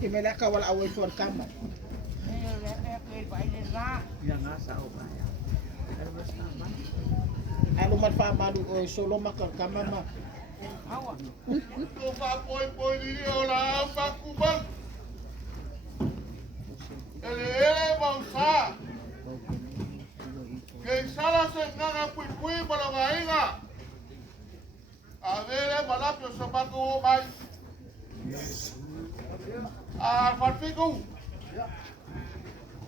Thì mày đã câu là away for camera. Ano man fa madu solo makar kamera. Ko fa poi ni ola pa kubang. Ele bangsa. Que sala se nganga pui para gainga. A ver, malapio sa bako mai. Farfiku.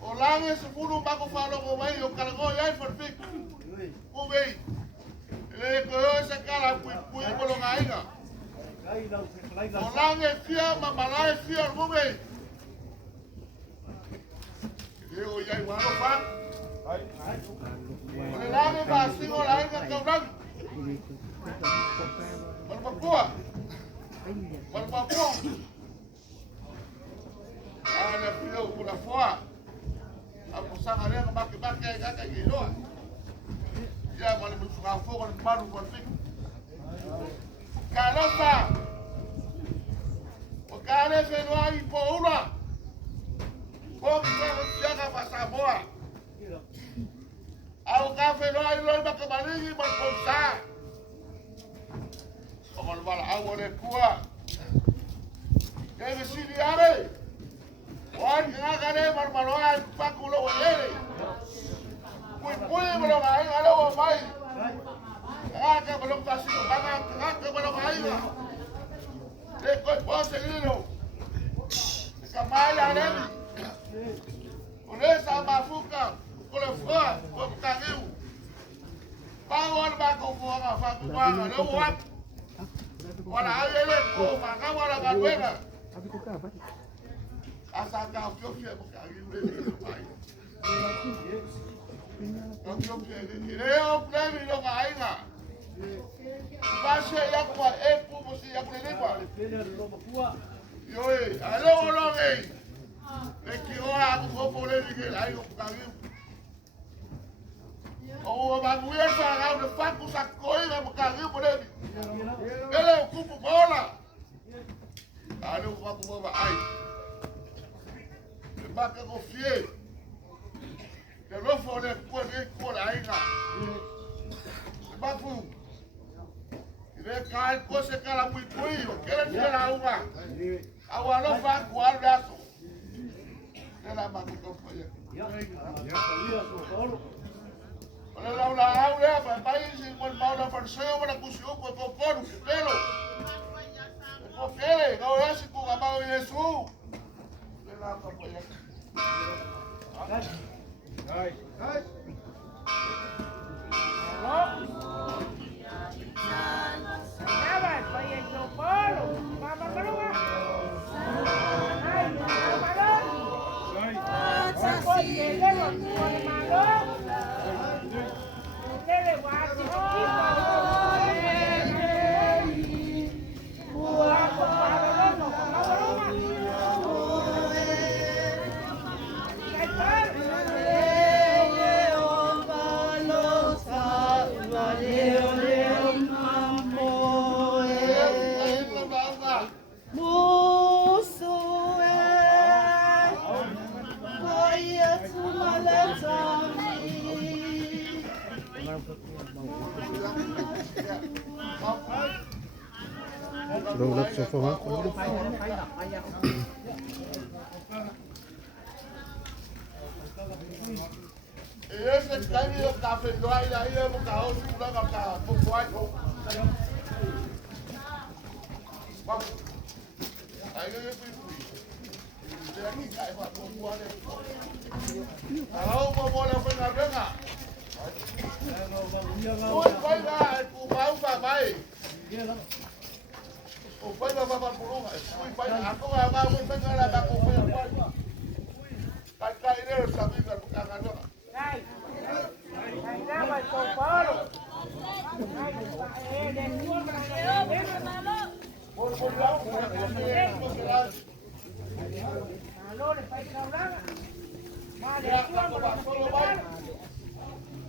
Olange se puro bako falo ko mai o cargo ya farfiku. Ube. Le ko se kala pui para gainga. Olange fia mamalae fia ube. Yo ya igual fa. Olange va singo la gainga kaurang. Barbacoa. Ana pilo pula fora. Aku sangat dia kebaki kakak gitu. Ya malah bersuka fogo di baru konflik. Kalau tak, kalau senua ipo ula. Kau bisa menjaga pasar boa. Aku kafe doa ilo bak kembali berkonsa. Kalau malah awal kuat. Jadi sini ada. Wan ngakane marmaloan pakulo wele. Pui belum ai ada wa mai. Ngaka belum kasih banga ngaka belum ai lah. Lekot bos ini. Kamai ada ni. Oleh sama fuka, kalau fuka, bukannya. Bawaan baku fuka, baku banga, lewat. Wala ayele ko, maka wala kadwena. Asal kau kau bukan ini bai. Kau ini leo plan ini loh ngai na. Pasal yang buat epu mesti yang ini buat. Yoi, alo orang ni. Lekio aku kau boleh ni lagi kau bukan ini. Oh, bangunan sekarang depan pusat koi nggak bukan ini boleh. Ele kupu bola. Aduh, aku bawa air. Baka confie. De rofo de por aí na. Bafu. Ele cai coisa cara muito ruim, quer tirar água. Água não vai guardar. Ela baku confie. Olha lá, olha, país igual mal da persona para cusiu com o poro, pelo. Confere, não é se com a mão de Jesus. Ela confie. Hai. Roll up so far. Esse caminho está feito aí é o carro segurando a cara, pouco aí. Aí eu fui. Aqui cai para pouco ali. Alô, bola foi na venda. Oi, vai lá, o pau vai. O pai vai para pulunga. Oi, pai, aku vai muito pegar lá para comer. Kaya ako ba solo ba?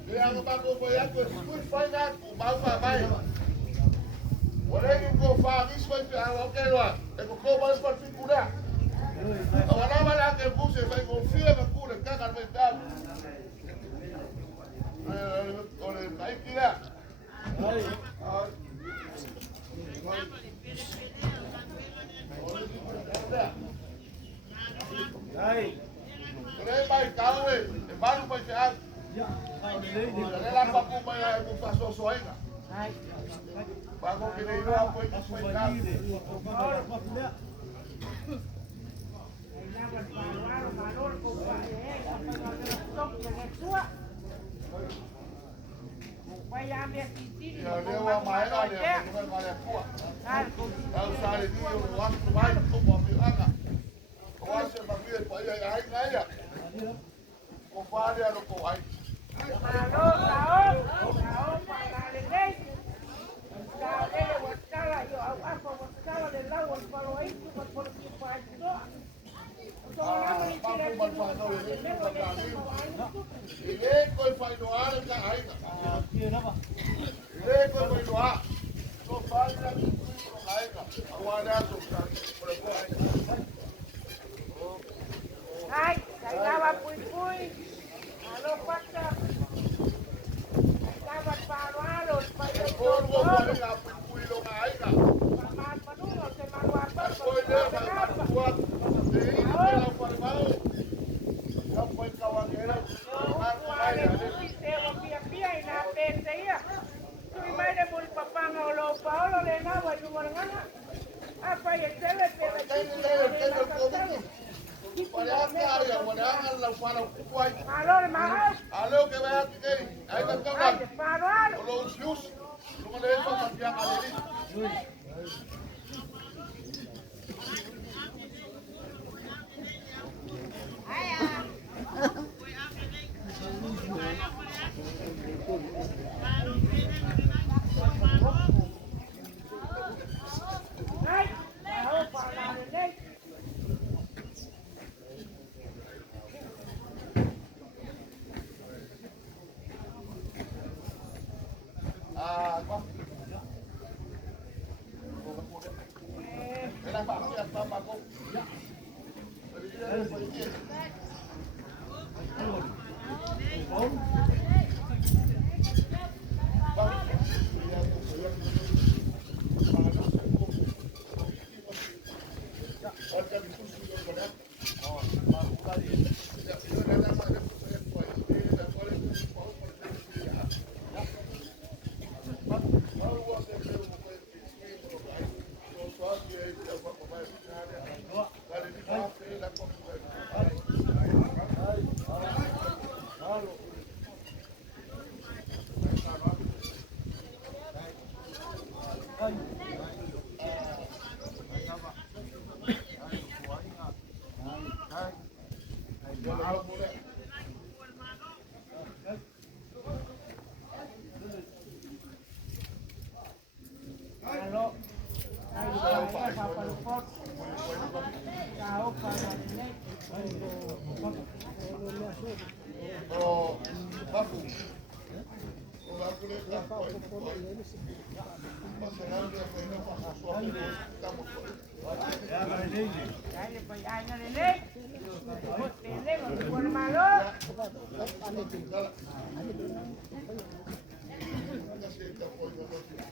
Kaya ako ba ko ba ako good find out ba ba. Wala yung ko fa this way to ang okay wa. E ko ba sa figura. Wala ba lang ke buse sa ko fia ba ko ka ka ba ta. Ole kai kira. Ai. Kaya ba ikaw eh, bago pa siya. Kaya pa po ba yung pasosoy ka? Bago kinilo ako yung sway ka. Lewa maena niya, kung kaya kuha. Ang sali niyo, wang tumayo ko po ang pilanga. Kung siya mag-iit pa iya, ay ngaya. Kung paano ano po ay. Ile ko failoar ka ay na. Ile ko failoar. So paano na ay na. Awala so sa po ay. Ay, kailangan puy-puy. Ano pa ka? Kailangan palo-alon. Kung mo ba nga pulo nga ay na. Pamaan panuno, sa maluwapan. Pwede magbuhat. Hindi na parmao. Kapag kawangera. Halo, que vaya que ahí está todo. Los luz, como le digo, cambian a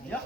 Ya.